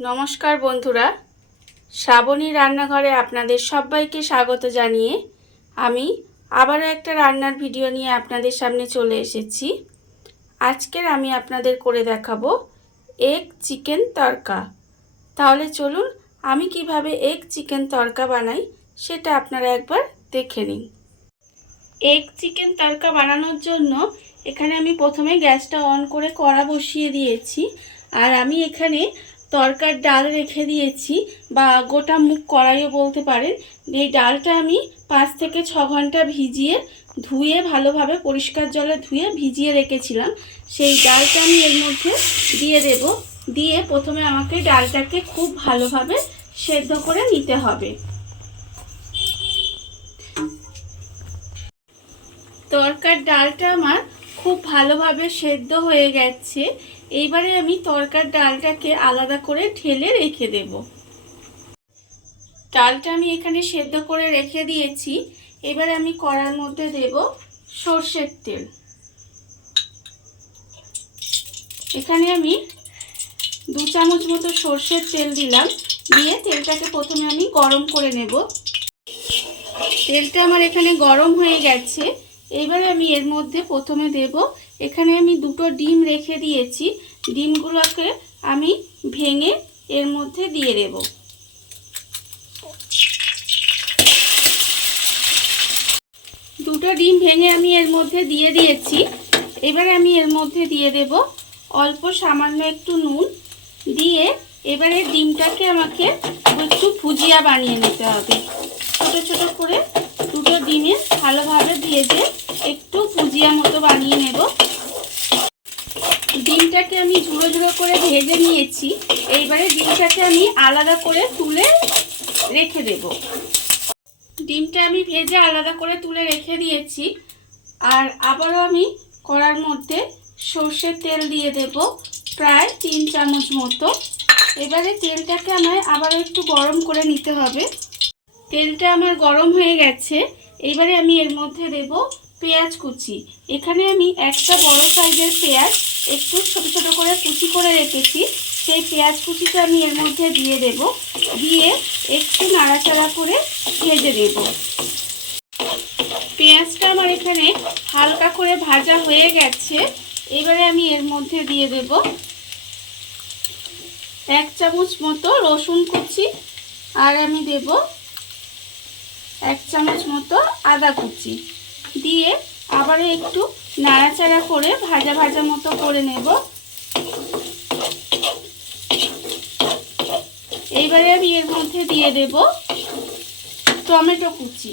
নমস্কার বন্ধুরা, শ্রাবণী রান্নাঘরে আপনাদের সবাইকে স্বাগত জানিয়ে আমি আবারও একটা রান্নার ভিডিও নিয়ে আপনাদের সামনে চলে এসেছি। আজকের আমি আপনাদের করে দেখাবো এগ চিকেন তড়কা। তাহলে চলুন আমি কিভাবে এগ চিকেন তড়কা বানাই সেটা আপনারা একবার দেখে নিন। এগ চিকেন তড়কা বানানোর জন্য এখানে আমি প্রথমে গ্যাসটা অন করে কড়া বসিয়ে দিয়েছি। আর আমি এখানে তড়কার ডাল রেখে দিয়েছি, বা গোটা মুগ কড়াইও বলতে পারেন। এই ডালটা আমি 5 থেকে 6 ঘন্টা ধুয়ে ভালোভাবে পরিষ্কার জলে ধুয়ে ভিজিয়ে রেখেছিলাম। সেই ডালটা আমি এর মধ্যে দিয়ে দেব। দিয়ে প্রথমে আমাকে ডালটাকে খুব ভালোভাবে সেদ্ধ করে নিতে হবে। তড়কার ডালটা আমার খুব ভালোভাবে সেদ্ধ হয়ে গেছে। এইবারে আমি তড়কার ডালটাকে আলাদা করে ঢেলে রেখে দেব। ডালটা আমি এখানে সেদ্ধ করে রেখে দিয়েছি। এবারে আমি কড়ার মধ্যে দেব সরষের তেল। এখানে আমি 2 চামচ মতো সরষের তেল দিলাম। দিয়ে তেলটাকে প্রথমে আমি গরম করে নেব। তেলটা আমার এখানে গরম হয়ে গেছে। এবারে আমি এর মধ্যে প্রথমে দেব, এখানে আমি 2টো ডিম রেখে দিয়েছি। ডিমগুলোকে আমি ভেঙে এর মধ্যে দিয়ে দেব। দুটো ডিম ভেঙে আমি এর মধ্যে দিয়ে দিয়েছি। এবারে আমি এর মধ্যে দিয়ে দেব অল্প সামান্য একটু নুন। দিয়ে এবারে ডিমটাকে আমাকে একটু ভুজিয়া বানিয়ে নিতে হবে। ছোট ছোট করে দুটো ডিমে ভালোভাবে ভেজে একটু ভুজিয়া মতো বানিয়ে নেব। ডিমটাকে আমি ঝুড়ো ঝুড়ো করে ভেজে নিয়েছি। এইবারে ডিমটাকে আমি আলাদা করে তুলে রেখে দেব। ডিমটা আমি ভেজে আলাদা করে তুলে রেখে দিয়েছি। আর আবারও আমি কড়ার মধ্যে সর্ষের তেল দিয়ে দেব, প্রায় 3 চামচ মতো। এবারে তেলটাকে আমায় আবারও একটু গরম করে নিতে হবে। তেলটা আমার গরম হয়ে গেছে। এবারে আমি এর মধ্যে দেব পেঁয়াজ কুচি। এখানে আমি একটা বড় সাইজের পেঁয়াজ একটু ছোট ছোট করে কুচি করে রেখেছি। সেই পেঁয়াজ কুচিটা আমি এর মধ্যে দিয়ে দেব। দিয়ে একটু নাড়াচাড়া করে ভেজে দেব। পেঁয়াজটা আমার এখানে হালকা করে ভাজা হয়ে গেছে। এবারে আমি এর মধ্যে দিয়ে দেব 1 চামচ মতো রসুন কুচি। আর আমি দেব 1 চামচ মতো আদা কুচি। দিয়ে আবার একটু নাড়াচাড়া করে ভাজা ভাজা মতো করে নেব। এইবারে আমি এর মধ্যে দিয়ে দেব টমেটো কুচি।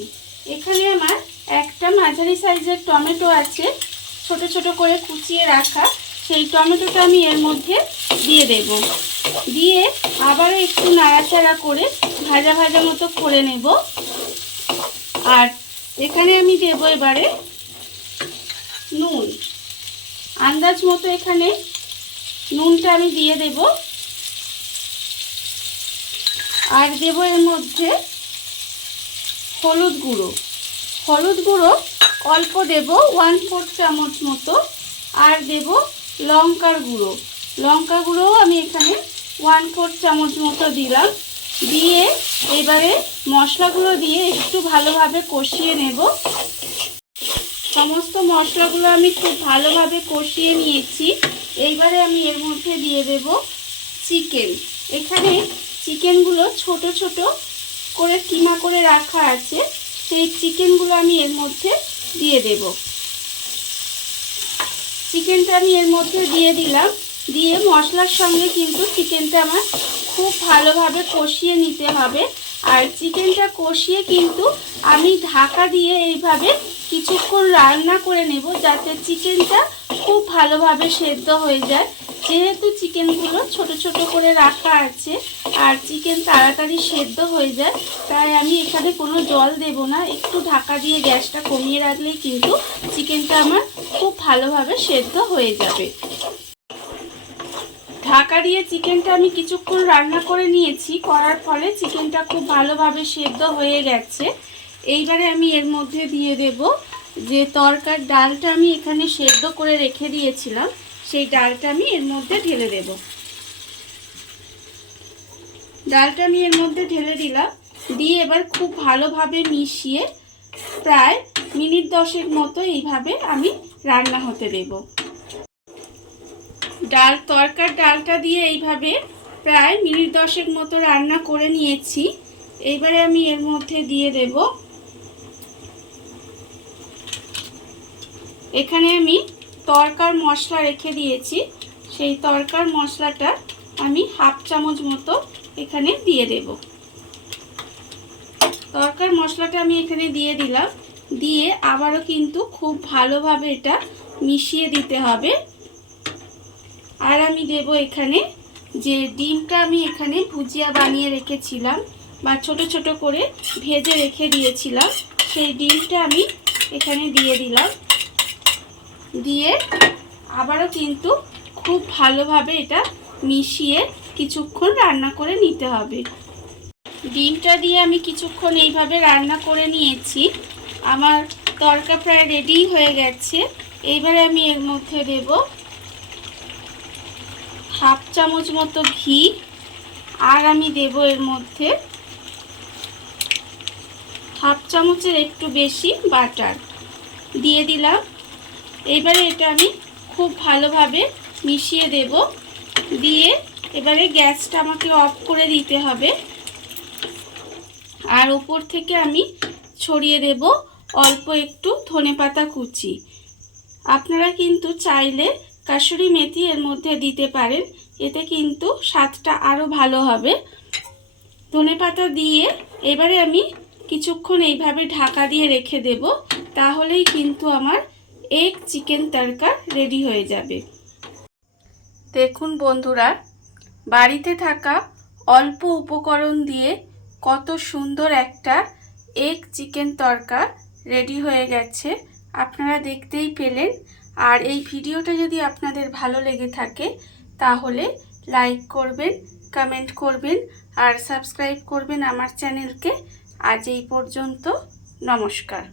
এখানে আমার একটা মাঝারি সাইজের টমেটো আছে, ছোট ছোট করে কুচিয়ে রাখা। সেই টমেটোটা আমি এর মধ্যে দিয়ে দেব। দিয়ে আবার একটু নাড়াচাড়া করে ভাজা ভাজা মতো করে নেব। আর এখানে আমি দেব এবারে নুন, আন্দাজ মতো এখানে নুনটা আমি দিয়ে দেব। আর দেব এর মধ্যে হলুদ গুঁড়ো। হলুদ গুঁড়ো অল্প দেব, 1/4 চামচ মতো। আর দেব লঙ্কার গুঁড়ো। লঙ্কা গুঁড়োও আমি এখানে 1/4 চামচ মতো দিলাম। দিয়ে এবারে মশলাগুলো দিয়ে একটু ভালোভাবে কষিয়ে নেব। সমস্ত মশলাগুলো আমি খুব ভালোভাবে কষিয়ে নিয়েছি। এইবারে আমি এর মধ্যে দিয়ে দেব চিকেন। এখানে চিকেনগুলো ছোট ছোট করে কিমা করে রাখা আছে। সেই চিকেনগুলো আমি এর মধ্যে দিয়ে দেব। চিকেনটা আমি এর মধ্যে দিয়ে দিলাম। দিয়ে মশলার সঙ্গে কিন্তু চিকেনটা আমার খুব ভালোভাবে কষিয়ে নিতে হবে। আর চিকেনটা কষিয়ে কিন্তু আমি ঢাকা দিয়ে এইভাবে কিছুক্ষণ রান্না করে নেব, যাতে চিকেনটা খুব ভালোভাবে সেদ্ধ হয়ে যায়। যেহেতু চিকেনগুলো ছোট ছোট করে রাখা আছে আর চিকেন তাড়াতাড়ি সেদ্ধ হয়ে যায়, তাই আমি এখানে কোনো জল দেব না। একটু ঢাকা দিয়ে গ্যাসটা কমিয়ে রাখলেই কিন্তু চিকেনটা আমার খুব ভালোভাবে সেদ্ধ হয়ে যাবে। ঢাকা দিয়ে চিকেনটা আমি কিছুক্ষণ রান্না করে নিয়েছি। করার ফলে চিকেনটা খুব ভালোভাবে সেদ্ধ হয়ে গেছে। এইবারে আমি এর মধ্যে দিয়ে দেব যে তড়কার ডালটা আমি এখানে সেদ্ধ করে রেখে দিয়েছিলাম, সেই ডালটা আমি এর মধ্যে ঢেলে দেব। ডালটা আমি এর মধ্যে ঢেলে দিলাম, দিয়ে এবার খুব ভালোভাবে মিশিয়ে প্রায় মিনিট 10 মতো এইভাবে আমি রান্না হতে দেব। ডালটা দিয়ে এইভাবে প্রায় মিনিট 10 মতো রান্না করে নিয়েছি। এইবারে আমি এর মধ্যে দিয়ে দেব, এখানে আমি তরকার মশলা রেখে দিয়েছি, সেই তরকার মশলাটা আমি হাফ চামচ মতো এখানে দিয়ে দেব। তরকার মশলাটা আমি এখানে দিয়ে দিলাম, দিয়ে আবারও কিন্তু খুব ভালোভাবে এটা মিশিয়ে দিতে হবে। আর আমি দেব এখানে যে ডিমটা আমি এখানে ভুজিয়া বানিয়ে রেখেছিলাম বা ছোট ছোট করে ভেজে রেখে দিয়েছিলাম, সেই ডিমটা আমি এখানে দিয়ে দিলাম। দিয়ে আবারও কিন্তু খুব ভালোভাবে এটা মিশিয়ে কিছুক্ষণ রান্না করে নিতে হবে। ডিমটা দিয়ে আমি কিছুক্ষণ এইভাবে রান্না করে নিয়েছি। আমার তরকা প্রায় রেডি হয়ে গেছে। এইবারে আমি এর মধ্যে দেব হাফ চামচ মতো ঘি, আর আমি দেব এর মধ্যে হাফ চামচের একটু বেশি বাটার দিয়ে দিলাম। এবারে এটা আমি খুব ভালোভাবে মিশিয়ে দেব। দিয়ে এবারে গ্যাসটা আমাকে অফ করে দিতে হবে, আর উপর থেকে আমি ছড়িয়ে দেব অল্প একটু ধনেপাতা কুচি। আপনারা কিন্তু চাইলে কাসুরি মেথি এর মধ্যে দিতে পারেন, এতে কিন্তু স্বাদটা আরও ভালো হবে। ধনেপাতা দিয়ে এবারে আমি কিছুক্ষণ এইভাবে ঢাকা দিয়ে রেখে দেব, তাহলেই কিন্তু আমার এগ চিকেন তরকা রেডি হয়ে যাবে। দেখুন বন্ধুরা, বাড়িতে থাকা অল্প উপকরণ দিয়ে কত সুন্দর একটা এগ চিকেন তরকা রেডি হয়ে গেছে, আপনারা দেখতেই পেলেন। আর এই ভিডিওটা যদি আপনাদের ভালো লেগে থাকে তাহলে লাইক করবেন, কমেন্ট করবেন আর সাবস্ক্রাইব করবেন আমার চ্যানেলকে। আজ এই পর্যন্ত, নমস্কার।